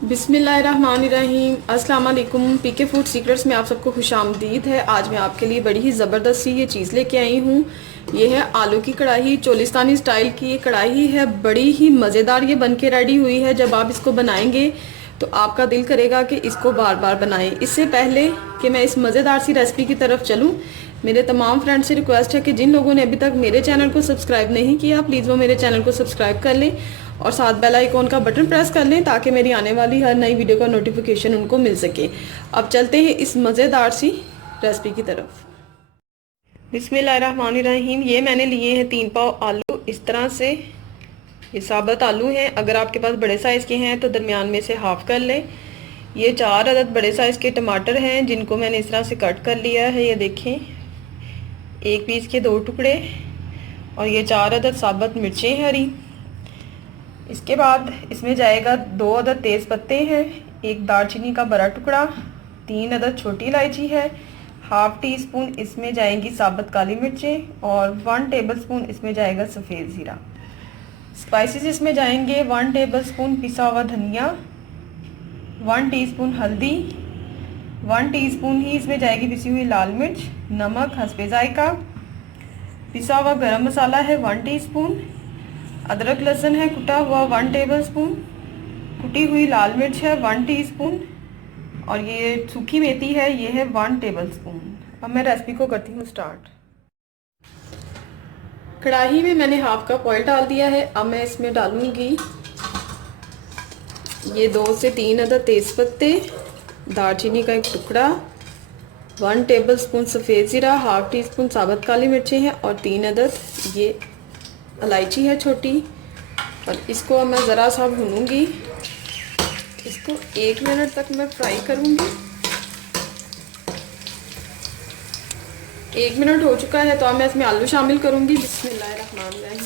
बिस्मिल्लाहिर्रहमानिर्रहीम। अस्सलाम वालेकुम। पीके फूड सीक्रेट्स में आप सबको खुशामदीद है। आज मैं आपके लिए बड़ी ही ज़बरदस्त सी ये चीज़ लेके आई हूँ। ये है आलू की कढ़ाई, चोलिस्तानी स्टाइल की ये कढ़ाई है। बड़ी ही मज़ेदार ये बन के रेडी हुई है। जब आप इसको बनाएंगे तो आपका दिल करेगा कि इसको बार बार बनाएं। इससे पहले कि मैं इस मज़ेदार सी रेसिपी की तरफ चलूँ, मेरे तमाम फ्रेंड्स से रिक्वेस्ट है कि जिन लोगों ने अभी तक मेरे चैनल को सब्सक्राइब नहीं किया, प्लीज़ वो मेरे चैनल को सब्सक्राइब कर लें और साथ बेल आइकॉन का बटन प्रेस कर लें ताकि मेरी आने वाली हर नई वीडियो का नोटिफिकेशन उनको मिल सके। अब चलते हैं इस मज़ेदार सी रेसिपी की तरफ। बिस्मिल्लाहिर्रहमानिर्रहीम। ये मैंने लिए हैं 3 पाव आलू। इस तरह से ये साबुत आलू हैं। अगर आपके पास बड़े साइज़ के हैं तो दरमियान में से हाफ़ कर लें। ये 4 अदद बड़े साइज़ के टमाटर हैं जिनको मैंने इस तरह से कट कर लिया है। ये देखें, एक पीस के 2 टुकड़े। और ये 4 अदद साबुत मिर्चें हरी। इसके बाद इसमें जाएगा 2 अदद तेज़ पत्ते हैं, एक दालचीनी का बड़ा टुकड़ा, 3 अदद छोटी इलायची है, हाफ़ टी स्पून इसमें जाएंगी साबुत काली मिर्चें और 1 टेबलस्पून इसमें जाएगा सफ़ेद ज़ीरा। स्पाइसेस इसमें जाएंगे 1 टेबलस्पून पिसा हुआ धनिया, 1 टीस्पून हल्दी, 1 टीस्पून ही इसमें जाएगी पिसी हुई लाल मिर्च, नमक हस्बे जायका, पिसा हुआ गरम मसाला है 1 टीस्पून, अदरक लहसुन है कुटा हुआ 1 टेबलस्पून, कुटी हुई लाल मिर्च है 1 टीस्पून और ये सूखी मेथी है, ये है 1 टेबलस्पून। अब मैं रेसिपी को करती हूँ स्टार्ट। कढ़ाई में मैंने हाफ कप ऑयल डाल दिया है। अब मैं इसमें डालूंगी ये 2 से 3 अदद तेज़ पत्ते, दालचीनी का 1 टुकड़ा, 1 टेबलस्पून सफ़ेद ज़ीरा, हाफ़ टी स्पून साबुत काली मिर्चें हैं और 3 अदद ये इलायची है छोटी। और इसको अब मैं ज़रा सा भूनूंगी। इसको 1 मिनट तक मैं फ्राई करूंगी। 1 मिनट हो चुका है तो अब मैं इसमें आलू शामिल करूंगी। बिस्मिल्लाहिर्रहमानिर्रहीम।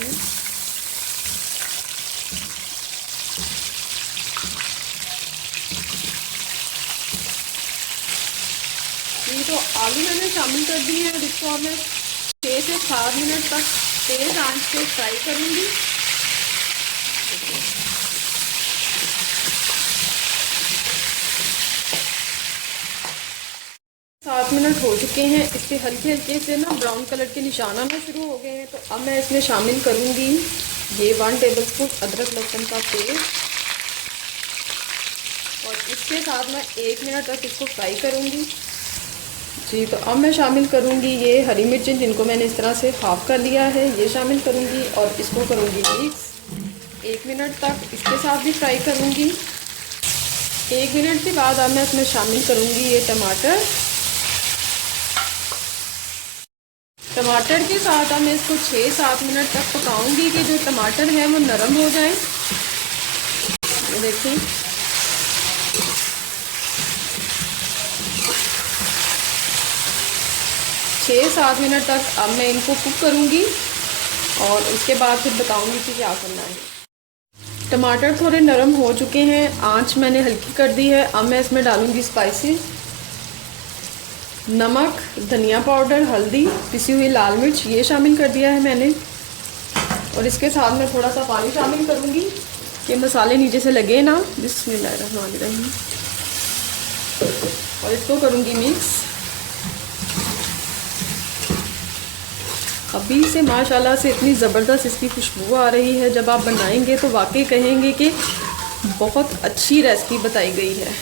ये तो आलू मैंने शामिल कर दिए हैं। इसको अब मैं 6 से 7 मिनट तक तेज़ आंच पे फ्राई करूंगी। 7 मिनट हो चुके हैं। इससे हल्के हल्के से ना ब्राउन कलर के निशान आना शुरू हो गए हैं। तो अब मैं इसमें शामिल करूंगी ये 1 टेबलस्पून अदरक लहसुन का पेस्ट और इसके साथ मैं 1 मिनट तक इसको फ्राई करूंगी। जी, तो अब मैं शामिल करूंगी ये हरी मिर्चें जिनको मैंने इस तरह से हाफ़ कर लिया है, ये शामिल करूंगी और इसको करूंगी मिक्स। 1 मिनट तक इसके साथ भी फ्राई करूंगी। 1 मिनट के बाद अब मैं इसमें शामिल करूंगी ये टमाटर। टमाटर के साथ अब मैं इसको 6-7 मिनट तक पकाऊंगी कि जो टमाटर है वो नरम हो जाए। ये देखिए, छः 7 मिनट तक अब मैं इनको कुक करूंगी और उसके बाद फिर बताऊंगी कि क्या करना है। टमाटर थोड़े नरम हो चुके हैं, आंच मैंने हल्की कर दी है। अब मैं इसमें डालूंगी स्पाइसेस, नमक, धनिया पाउडर, हल्दी, पिसी हुई लाल मिर्च ये शामिल कर दिया है मैंने। और इसके साथ मैं थोड़ा सा पानी शामिल करूंगी कि मसाले नीचे से लगे ना। बिस्मिल्लाहिर्रहमानिर्रहीम। और इसको करूंगी मिक्स। अभी से माशाल्लाह से इतनी ज़बरदस्त इसकी खुशबू आ रही है। जब आप बनाएंगे तो वाकई कहेंगे कि बहुत अच्छी रेसिपी बताई गई है।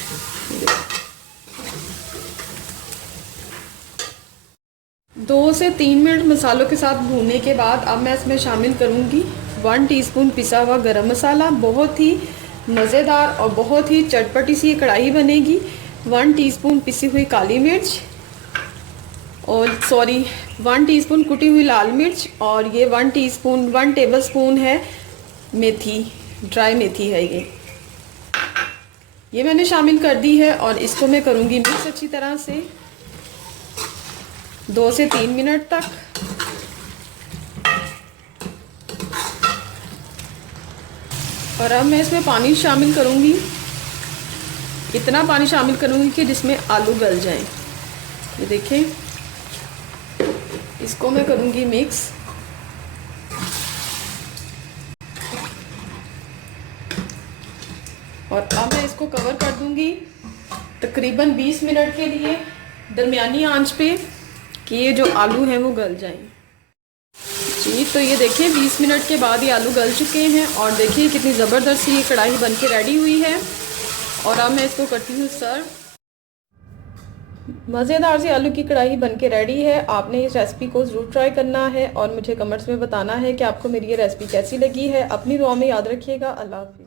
2 से 3 मिनट मसालों के साथ भूनने के बाद अब मैं इसमें शामिल करूंगी 1 टीस्पून पिसा हुआ गरम मसाला। बहुत ही मज़ेदार और बहुत ही चटपटी सी ये कढ़ाई बनेगी। 1 टीस्पून पिसी हुई काली मिर्च और 1 टीस्पून कुटी हुई लाल मिर्च और ये 1 टेबलस्पून है मेथी, ड्राई मेथी है ये मैंने शामिल कर दी है। और इसको मैं करूँगी मिक्स अच्छी तरह से 2 से 3 मिनट तक। और अब मैं इसमें पानी शामिल करूँगी, इतना पानी शामिल करूँगी कि जिसमें आलू गल जाएं। ये देखें, इसको मैं करूँगी मिक्स। और अब मैं इसको कवर कर दूंगी तकरीबन 20 मिनट के लिए दरमियानी आंच पे, कि ये जो आलू हैं वो गल जाएं। जी तो ये देखिए 20 मिनट के बाद ये आलू गल चुके हैं और देखिए कितनी ज़बरदस्त ये कढ़ाई बन के रेडी हुई है। और अब मैं इसको करती हूँ सर्व। मज़ेदार सी आलू की कढ़ाई बन के रेडी है। आपने इस रेसिपी को ज़रूर ट्राई करना है और मुझे कमेंट्स में बताना है कि आपको मेरी ये रेसिपी कैसी लगी है। अपनी दुआ में याद रखिएगा। अल्लाह हाफ़िज़।